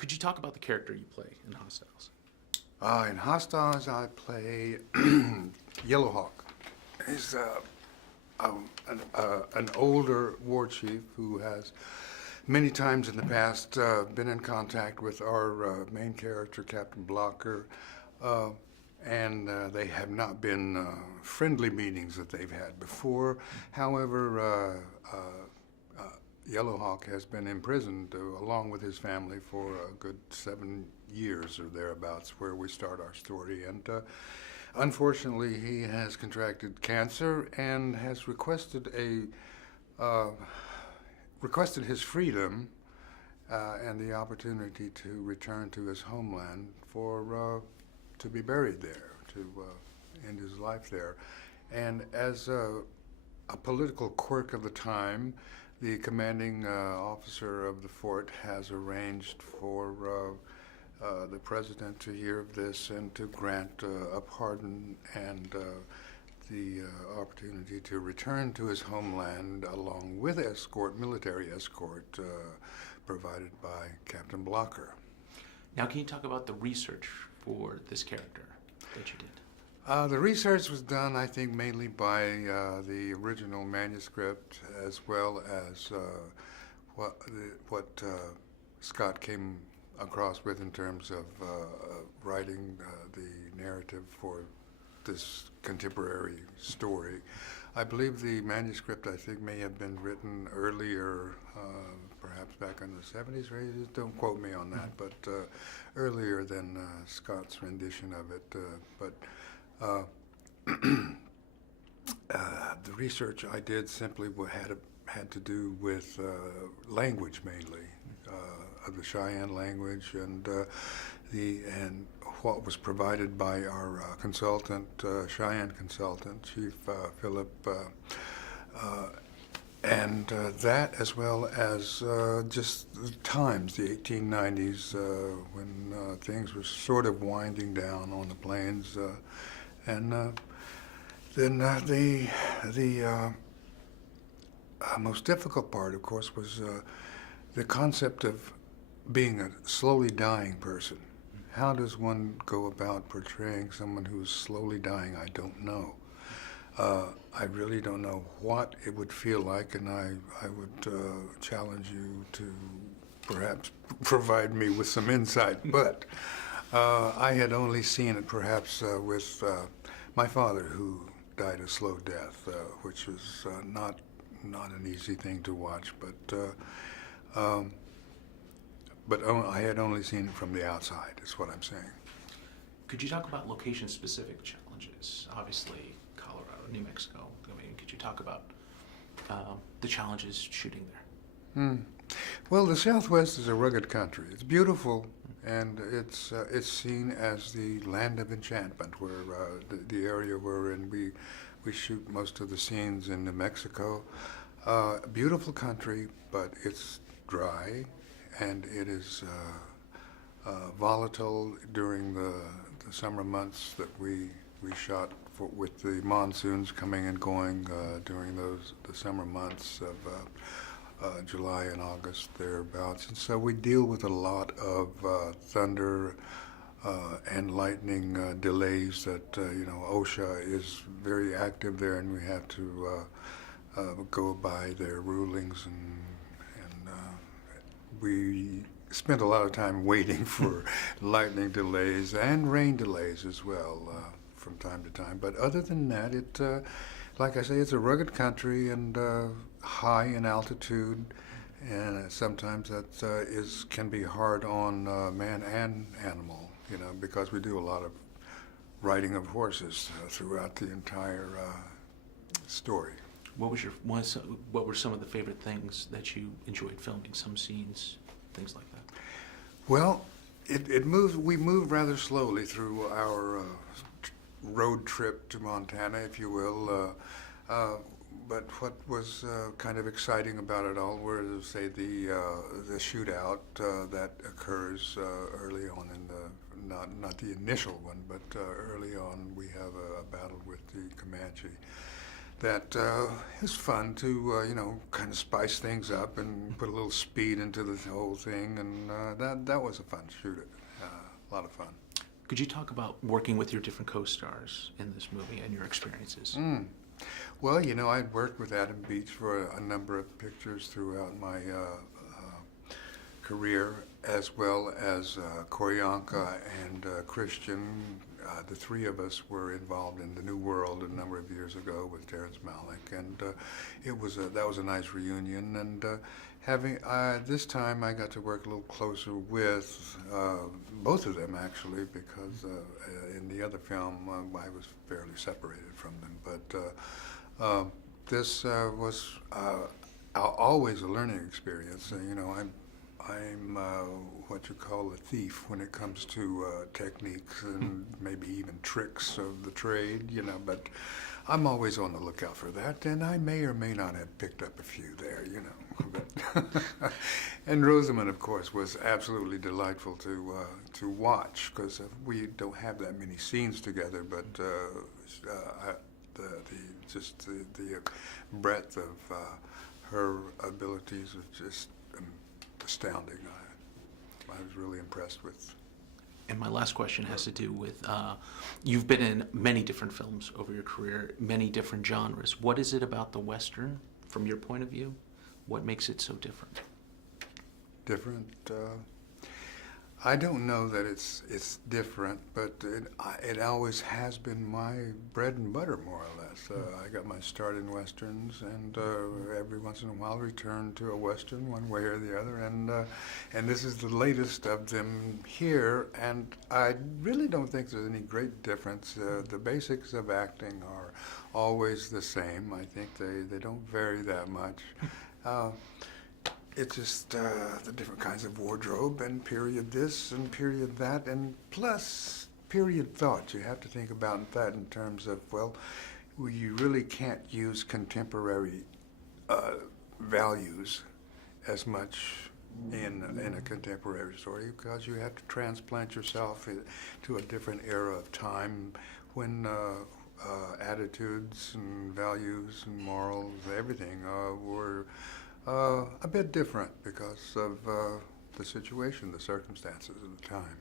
Could you talk about the character you play in Hostiles? In Hostiles, I play Yellowhawk. He's an older war chief who has many times in the past been in contact with our main character, Captain Blocker, and they have not been friendly meetings that they've had before. However, Yellowhawk has been imprisoned along with his family for a good 7 years or thereabouts, where we start our story. And unfortunately, he has contracted cancer and has requested his freedom and the opportunity to return to his homeland to be buried there, to end his life there. And as a political quirk of the time, the commanding officer of the fort has arranged for the president to hear of this and to grant a pardon and the opportunity to return to his homeland along with escort, military escort, provided by Captain Blocker. Now, can you talk about the research for this character that you did? The research was done, I think, mainly by the original manuscript, as well as what Scott came across with in terms of writing the narrative for this contemporary story. I believe the manuscript, I think, may have been written earlier, perhaps back in the 70s or 80s. Don't quote me on that, but earlier than Scott's rendition of it. The research I did simply had to do with language mainly, of the Cheyenne language, and what was provided by our consultant, Cheyenne consultant, Chief Philip, and that, as well as just the times, the 1890s, when things were sort of winding down on the plains, and then the most difficult part, of course, was the concept of being a slowly dying person. How does one go about portraying someone who's slowly dying? I don't know. I really don't know what it would feel like, and I would challenge you to perhaps provide me with some insight. But I had only seen it perhaps with my father, who died a slow death, which was not an easy thing to watch, but I had only seen it from the outside, is what I'm saying. Could you talk about location-specific challenges? Obviously, Colorado, New Mexico. I mean, could you talk about the challenges shooting there? Well, the Southwest is a rugged country. It's beautiful, and it's seen as the land of enchantment, where the area we're in, we shoot most of the scenes in New Mexico. Beautiful country, but it's dry, and it is volatile during the summer months that we shot with the monsoons coming and going during the summer months of July and August, thereabouts. And so we deal with a lot of thunder and lightning delays that, OSHA is very active there, and we have to go by their rulings, and we spent a lot of time waiting for lightning delays and rain delays as well from time to time. But other than that, like I say, it's a rugged country and high in altitude, and sometimes that can be hard on man and animal, because we do a lot of riding of horses throughout the entire story. What were some of the favorite things that you enjoyed filming? Some scenes, things like that. Well, we moved rather slowly through our road trip to Montana, if you will. But what was kind of exciting about it all was, say, the shootout that occurs early on in not the initial one, but early on we have a battle with the Comanche. that is fun to, kind of spice things up and put a little speed into the whole thing, and that was a fun shoot. A lot of fun. Could you talk about working with your different co-stars in this movie and your experiences? Well, I'd worked with Adam Beach for a number of pictures throughout my career, as well as Koryanka and Christian. The three of us were involved in The New World a number of years ago with Terrence Malick, and that was a nice reunion. And this time I got to work a little closer with both of them, actually, because in the other film I was fairly separated from them. But this was always a learning experience. I'm what you call a thief when it comes to techniques and maybe even tricks of the trade, but I'm always on the lookout for that, and I may or may not have picked up a few there, But and Rosamund, of course, was absolutely delightful to watch, because we don't have that many scenes together, but the breadth of her abilities was just astounding. I was really impressed with. And my last question has to do with, you've been in many different films over your career, many different genres. What is it about the Western, from your point of view? What makes it so different? Different? I don't know that it's different, but it always has been my bread and butter, more or less. I got my start in Westerns, and every once in a while return to a Western one way or the other, and this is the latest of them here, and I really don't think there's any great difference. The basics of acting are always the same. I think they don't vary that much. It's just the different kinds of wardrobe and period this and period that, and plus period thought. You have to think about that in terms of, you really can't use contemporary values as much in a contemporary story, because you have to transplant yourself to a different era of time when attitudes and values and morals, everything were a bit different because of the situation, the circumstances of the time.